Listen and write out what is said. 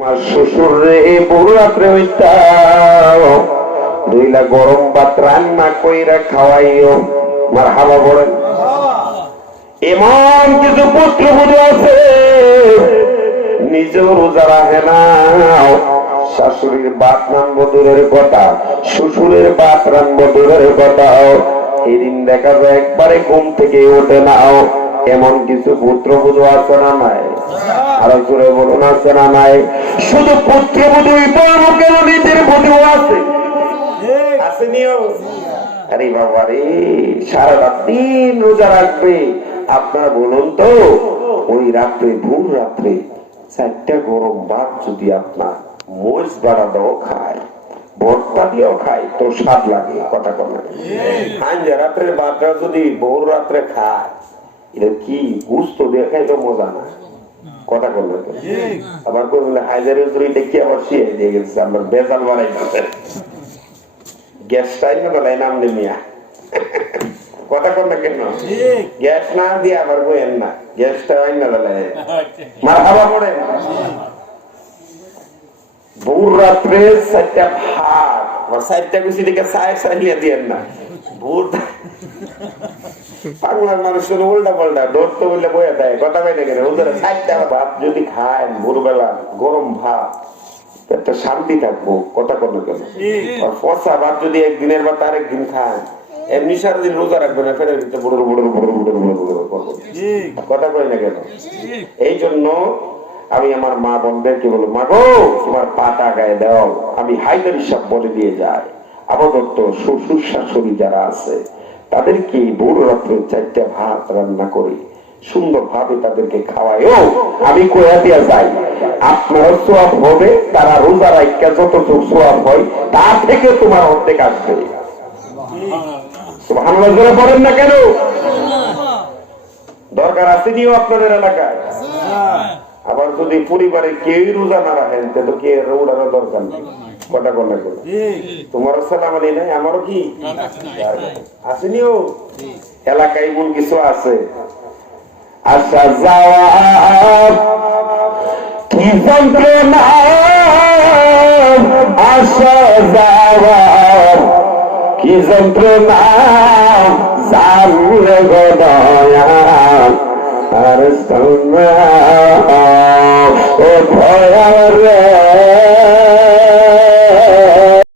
আমার শ্বশুর রে বহু রাত্রে হইতাম দুইলা গরম ভাত রান্না কইরা খাওয়াইও মারহাবা বলেন। এমন কিছু পুত্রবধূ আছে নিজেও রোজা রাখে না, শাশুড়ির ভাত রানবো দূরের কথা, শ্বশুরের ভাত রানবো দূরের কথা, এদিন দেখা যায় একবারে ঘুম থেকে ওঠে না। এমন কিছু পুত্রবধূ আছে না নাই? আরো জোরে বলুন আছে না নাই? শুধু পুত্রবধূই বলবো কেন, নিজের বধূ আছে, আসেনিও? আরে বাবা রে, সারাটা দিন রোজা রাখবে। আপনারা বলুন তো, ওই রাত্রে ভোর রাত্রে 4টা গরম ভাত যদি আপনার মরিচ বাড়া দাও খায়, ভর্তা দিয়েও খায়, তো স্বাদ লাগে। কথা কর না? হাঞ্জা রাত্রের ভাতটা যদি ভোর রাত্রে খায়, এটা কি গুস্ত দিয়ে খাইলে মজা না। কথা কর না? আবার কই বলে হাজারের জন্য দেখি আবার শিয়ে দিয়ে গেছে, আমার বেজাল বানাই গ্যাসটাই না নাম নেমিয়া। কথা কর না কেন? গ্যাস না দিয়ে আবার বইয়েন না, গ্যাসটা না মারহাবা পড়েন। ভোর রাত্রে 4টা ভাত, 4টা গুছি দিকে চায় চাইলে দিয়েন না। ভোর বাংলার মানুষের উল্টা পাল্টা দৌড়তে বললে বয়ে দেয়। কথা কয় না কেন? ওদের 4টা ভাত যদি খায় ভোরবেলা গরম ভাত, একটা শান্তি থাকবো। কথা কর না কেন? আর পচা ভাত যদি একদিনের বা তার একদিন খায়, এমনি সারাদিন রোজা রাখবে না, ফেরে দিতে বড় বড় বড় বড় বড় করবো। কথা কয় না কেন? এই জন্য আমি আমার মা বোনদেরকে বলবো, মা গো তোমার পাটা গায়ে দাও, আমি হায়দার হিসাব বলে দিয়ে যাই। আপাতত শ্বশুর শাশুড়ি যারা আছে তাদেরকে ভোর রাত্রে 4টা ভাত রান্না করি, সুন্দর ভাবে তাদেরকে খাওয়ায়ও আমি কয়া দিয়া যাই। আপনারও সোয়াব হবে, তারা রোজা রাখা যতটুকু সোয়াব হয় তার থেকে তোমার অর্ধেক আসবে। সুবহানাল্লাহ জোরে পড়েন না কেন? দরকার আছে নিও আপনাদের এলাকায়। আবার যদি পরিবারে কেউ রোজা না রাখেন, তো কে রোজার দরকার নেই। কথা বল না কেন? তোমারও সালাম আলী নাই, আমারও কি আসেনিও? এলাকায় এমন কিছু আছে, আসা যাওয়া কি যন্ত্রণা, আসা যাওয়া কি যন্ত্রণা, জানলে গো দয়াল আর শোনা ও ভয়াল রে